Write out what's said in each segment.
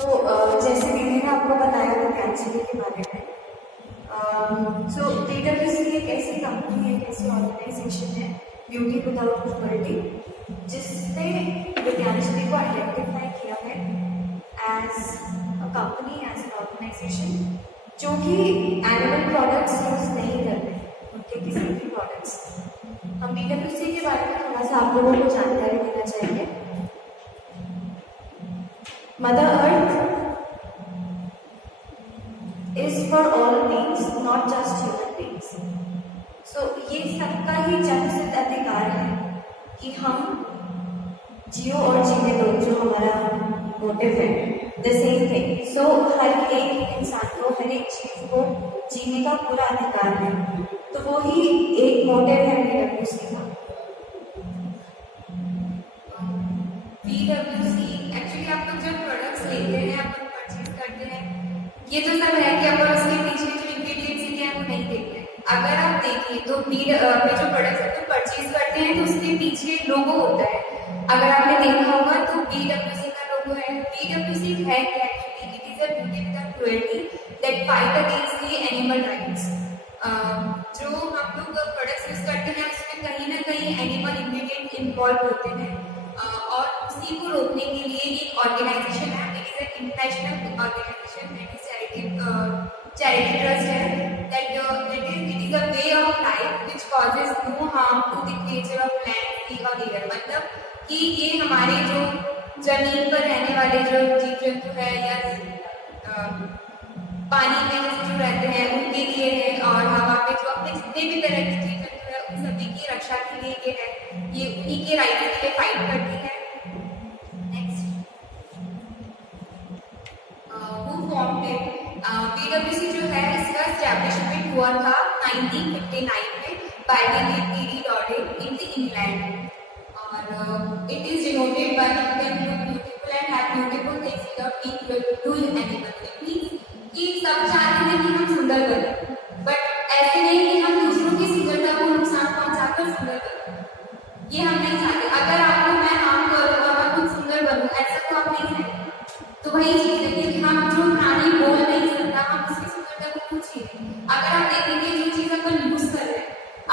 जैसे दीदी ने आपको बताया था कैंसर के बारे में। सो PwC एक ऐसी कंपनी है, एक ऐसी ऑर्गेनाइजेशन है, ब्यूटी विदाउट क्रुएल्टी, जिसने विद्यांजलि को आइडेंटिफाई किया है as a company, as an organisation जो कि एनिमल प्रोडक्ट्स यूज नहीं करते उनके किसी भी प्रोडक्ट्स। हम PwC के बारे में थोड़ा सा आप लोगों को जानकारी देना चाहेंगे। Mother earth is for all beings, not just human beings. So ये सबका ही जन्मसिद्ध अधिकार है कि हम जियो और जीने दो, जो हमारा मोटिव है। The same thing. सो हर एक इंसान को, हर एक चीज को जीने का पूरा अधिकार है। तो वो ही एक मोटिव है PwC का। PwC एक्चुअली आप लोग जब प्रोडक्ट्स लेते हैं, आप लोग परचेज करते हैं, ये तो सब है कि अपन उसके पीछे जो इंग्रेडिएंट्स हैं वो नहीं देखते हैं। अगर आप देखिए तो अपने जो प्रोडक्ट्स अपन परचेज करते हैं तो उसके पीछे लोगो होता है। अगर आपने देखा होगा तो PwC का लोगो है। PwC है क्या actually? It is a beauty without cruelty that fight against the animal rights. जो हम लोग प्रोडक्ट्स यूज करते हैं उसमें कहीं ना कहीं एनिमल इंग्रेडिएंट इन्वॉल्व होते हैं, और उसी को रोकने के लिए एक ऑर्गेनाइजेशन है। It is an international organisation, that is charity trust है, that it is a way of life which causes no harm to the creature of land, sea और air। मतलब कि ये हमारे जो जमीन पर रहने वाले जो जीव जंतु है या पानी में जो रहते हैं उनके लिए है, और हवा पे जो अपने जितने भी तरह के जीव जंतु है उन सभी की रक्षा के लिए ये है। ये उन्हीं के राइट के लिए फाइट करती है। PwC जो है इसका एस्टैब्लिशमेंट हुआ था 1959 में बाय डी डॉडेन इन द इंग्लैंड, और it is denoted by can look beautiful and have beautiful things without being to animals. It means कि सब चाहते हैं कि हम सुंदर बने, बट ऐसे नहीं कि हम दूसरों की सुंदरता को नुकसान पहुंचाकर सुंदर बने। ये हम नहीं चाहते। अगर आपको मैं हार्म करूँ और मैं खुद सुंदर बनूं, ऐसा तो आप नहीं है। तो वही चीज है कि हम जो प्राणी बोल नहीं सकता, हम उसकी सुंदरता को पूछ ही नहीं। अगर आप देखेंगे जो चीज अपन यूज कर रहे हैं,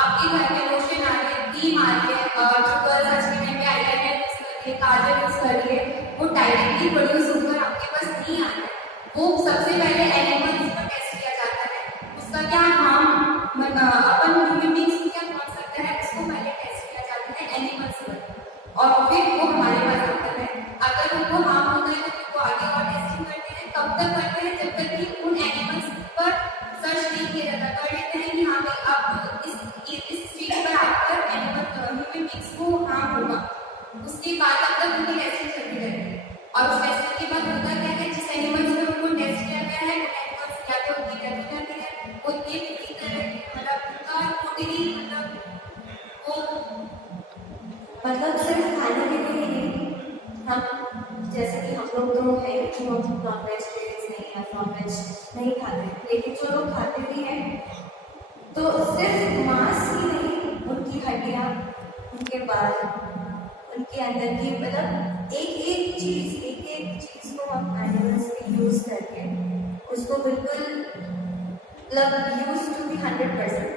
आपके घर में लोशन आ रही है, क्रीम आ रही है, जो गर्ल्स आज के टाइम में आईलाइनर यूज कर रही है, काजल यूज कर रही है, वो डायरेक्टली प्रोड्यूस होकर आपके पास नहीं आ रहा है। वो सबसे पहले एनिमल्स पर टेस्ट किया जाता है। उसका क्या हार्म अपन ह्यूमन बींग्स को क्या पहुंच सकता है, उसको पहले टेस्ट किया जाता है एनिमल्स पर, और फिर वो हमारे पास आता है। अगर उनको हार्म होता है तो वो आगे और टेस्टिंग करते हैं। कब तक करते हैं? जब तक कि उन एनिमल्स पर सर्च नहीं किया जाता। कर लेते हैं कि हाँ भाई अब इस स्टेज पर आकर एनिमल ह्यूमन बींग्स को हार्म होगा, उसके बाद तब तक उनकी टेस्टिंग चलती रहती है। और उस टेस्टिंग के बाद होता क्या है, जिस एनिमल्स पर उनको टेस्ट किया गया है वो एनिमल्स या तो उनकी डेथ हो जाती है, वो इतनी बुरी तरह मतलब उनका टोटली मतलब सिर्फ खाने के लिए ही नहीं, हम जैसे कि हम लोग तो है कि नॉन वेजिटेरियंस नहीं है, नॉन वेज नहीं खाते, लेकिन जो लोग खाते भी हैं तो सिर्फ मांस ही नहीं, उनकी हड्डियाँ, उनके बाल, उनके अंदर की मतलब एक एक चीज को हम एनिमल्स के यूज करके उसको बिल्कुल मतलब यूज टू बी 100%।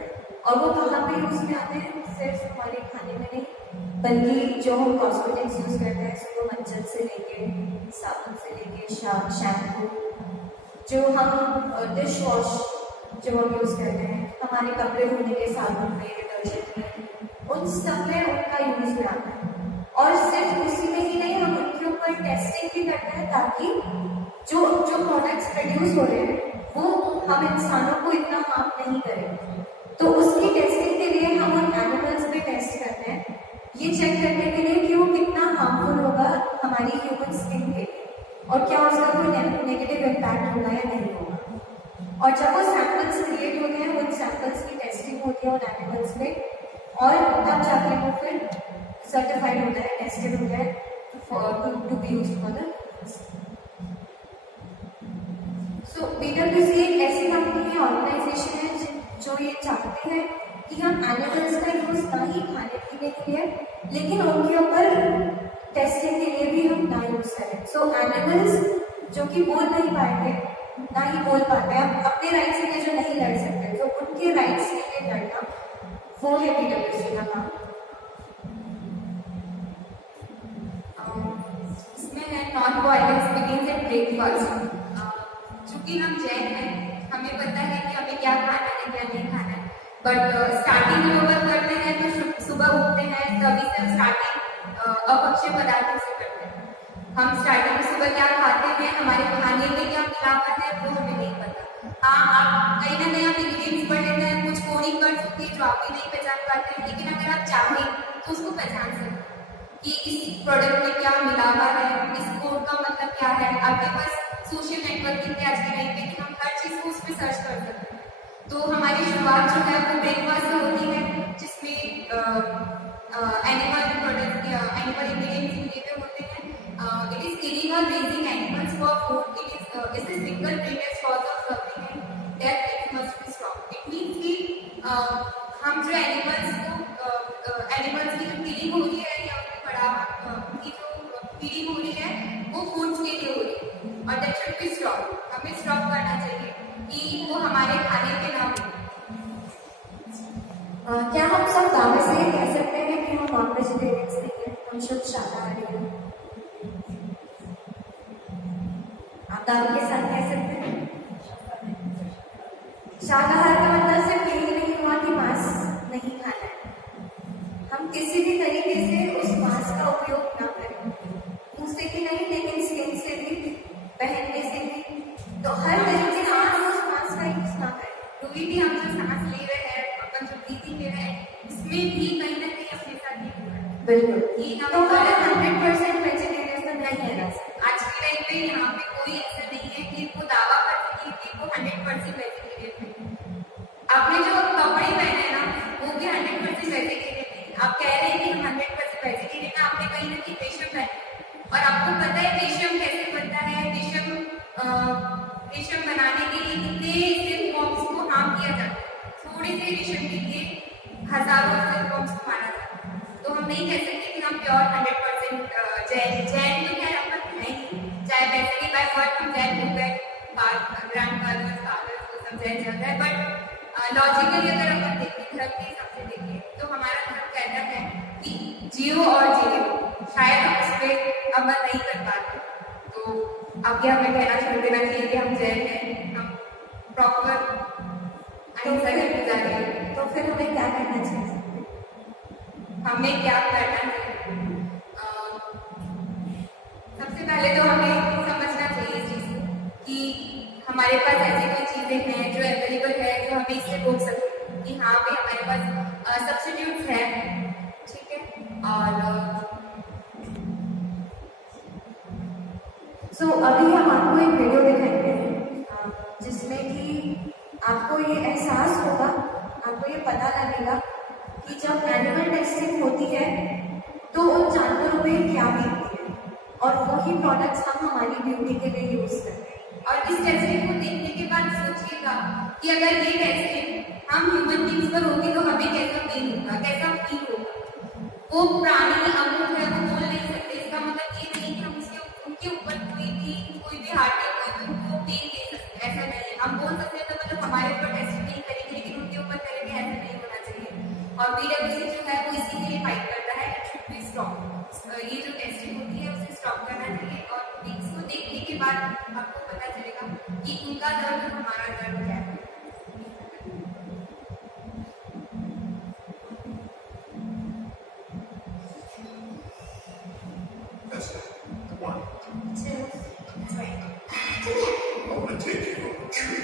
और वो कहाँ पे यूज में आते हैं? सिर्फ हमारे खाने में नहीं, बल्कि जो हम कॉस्मेटिक्स यूज करते हैं, सुबह मंचन से लेके साबुन से लेके शैम्पू, जो हम डिश वॉश जो हम यूज करते हैं, हमारे कपड़े धोने के साबुन में, डिटर्जेंट में, उन सब में उनका यूज में आता है। और सिर्फ उसी में ही नहीं, हम उनके ऊपर टेस्टिंग भी करते हैं ताकि जो प्रोडक्ट्स प्रोड्यूस हो रहे हैं वो हम इंसानों को इतना हार्म नहीं करें। तो उसकी टेस्टिंग के लिए हम उन एनिमल्स पे टेस्ट करते हैं, ये चेक करने के लिए कि वो कितना हार्मफुल होगा हमारी ह्यूमन स्किन के लिए, और क्या उसका कोई नेगेटिव इम्पैक्ट होगा या नहीं होगा। और जब वो सैंपल्स क्रिएट होते हैं, उन सैंपल्स की टेस्टिंग होती है उन एनिमल्स पे, और तब जाके वो फिर सर्टिफाइड होता है, टेस्टेड होता है to be used for the. So PwC एक ऐसी कंपनी है, ऑर्गेनाइजेशन है जो ये चाहते हैं कि हम एनिमल्स का यूज ना ही खाने पीने के लिए, लेकिन उनके ऊपर टेस्टिंग के लिए भी हम ना यूज करें। सो एनिमल्स जो कि बोल नहीं पाएंगे, ना ही बोल पाते हैं, अपने राइट्स के लिए जो नहीं लड़ सकते, तो उनके राइट्स के लिए लड़ना, वो है PWC का काम। इसमें है non violence begins at breakfast. चूंकि हम जैन हैं, हमें पता है कि हमें क्या खाना है क्या नहीं खाना है, बट स्टार्टिंग में वर्क करते हैं तो सुबह उठते हैं तभी से स्टार्टिंग अभक्ष्य पदार्थों से करते हैं। हम स्टार्टिंग में सुबह क्या खाते हैं, हमारे खाने में क्या मिलावट है वो हमें नहीं पता। हाँ, आप कहीं ना कहीं आप इंग्रीडियंट्स पढ़ लेते हैं, कुछ कोडिंग कर सकते हैं जो आप भी नहीं पहचान पाते हैं, लेकिन अगर आप चाहें तो उसको पहचान सकते हैं कि इस प्रोडक्ट में क्या मिला हुआ है, इस कोड का मतलब क्या है। आपके पास सोशल नेटवर्किंग के आज के टाइम पे कि हम हर चीज को उस पर सर्च कर सकते हैं। तो हमारी शुरुआत जो है वो ब्रेकफास्ट से होती है, जिसमें एनिमल प्रोडक्ट या एनिमल इंग्रेडिएंट्स लिए हुए होते हैं। इट इज किलिंग और raising animals for food. It is single previous cause of suffering and death it must be stop. It means कि हम जो एनिमल्स की जो किलिंग हो रही है या उनकी जो फीडिंग हो रही है वो फूड्स के लिए हो रही है, और दैट शुड बी स्टॉप। हमें स्टॉप करना चाहिए कि वो हमारे खाने के ना हो। क्या हम सब दावे से ये कह सकते हैं कि हम नॉन वेजिटेरियंस नहीं हैं, हम शुद्ध शाकाहारी हैं? आप दावे के साथ कह सकते हैं? शाकाहार का मतलब सिर्फ यही नहीं हुआ कि मांस नहीं खाना है, हम किसी भी तरीके से उस मांस का उपयोग ना करें, मुंह से भी नहीं लेकिन स्किन से भी, पहनने से भी, तो हर तरीके से हम उस मांस का यूज ना करें। कोई भी हम जो सांस ले रहे हैं, अपन जो ब्रीथिंग ले रहे हैं, इसमें भी कहीं ना कहीं अपने साथ ये हो रहा है। बिल्कुल, ये तो हमें 100% वेजिटेरियन तो नहीं है। आज के टाइम पे यहाँ पे कोई ऐसा नहीं है कि वो दावा कर सके कि वो 100% वेजिटेरियन है। आपने जो कपड़े पहने हैं ना, वो भी 100% वेजिटेरियन है। आप कह रहे हैं कि हम 100% वेजिटेरियन है, आपने कहीं ना कहीं रेशम पहने, और आपको पता है रेशम कैसे बनता है। रेशम बनाने के लिए कितने सिल्क वॉर्म्स को हार्म किया जाता है, थोड़े से रेशम के लिए हजारों सिल्क वॉर्म्स को मारा जाता है। तो हम नहीं कह सकते कि हम प्योर 100% जैन तो खैर अपन है ही, चाहे वैसे भी बाय बर्थ हम जैन हो गए, ग्रैंडफादर्स फादर्स को सब जैन चलता है, बट लॉजिकली अगर अपन देखें, धर्म के हिसाब से देखें, तो हमारा धर्म कहता है कि जियो और जियो। शायद हम उस पर अमल नहीं कर पाते, तो अब ये हमें कहना छोड़ देना चाहिए कि हम जैन हैं, हम प्रॉपर अहिंसा की पुजारी हैं। तो फिर हमें क्या करना चाहिए? हमें क्या करना चाहिए? सबसे पहले तो हमें समझना चाहिए इस चीज को कि हमारे पास ऐसी कोई चीजें हैं जो अवेलेबल है, जो हमें इससे रोक सकते कि हाँ भी हमारे पास सब्स्टिट्यूट्स हैं, ठीक है। और अभी हम आपको एक वीडियो दिखाएंगे जिसमें कि आपको ये एहसास होगा, आपको ये पता लगेगा कि जब एनिमल टेस्टिंग होती है तो उन जानवरों में क्या बीतती है, और वही प्रोडक्ट्स हम हमारी ब्यूटी के लिए यूज करते हैं। और इस टेस्टिंग को देखने के बाद सोचिएगा कि अगर ये टेस्टिंग हम ह्यूमन बींग्स पर होगी तो हमें कैसा फील होगा, कैसा फील होगा। वो प्राणी अमूल है, वो बोल नहीं सकते, इसका मतलब ये नहीं कि हम उनके ऊपर कोई भी हार्ट अटैक उनको पेन दे सकते, ऐसा नहीं है। हम बोल सकते हैं तो मतलब हमारे ऊपर टेस्टिंग नहीं करेंगे, लेकिन उनके ऊपर करेंगे, ऐसा नहीं होना चाहिए। और PWC जो है वो इसी के लिए फाइट करता है, इट शुड बी स्टॉप। ये जो टेस्टिंग होती है उसे स्टॉप करना चाहिए, और इसको देखने के बाद आपको पता चलेगा कि उनका दर्द हमारा दर्द क्या है। That's it. One. Two, three. I want to take you on a trip.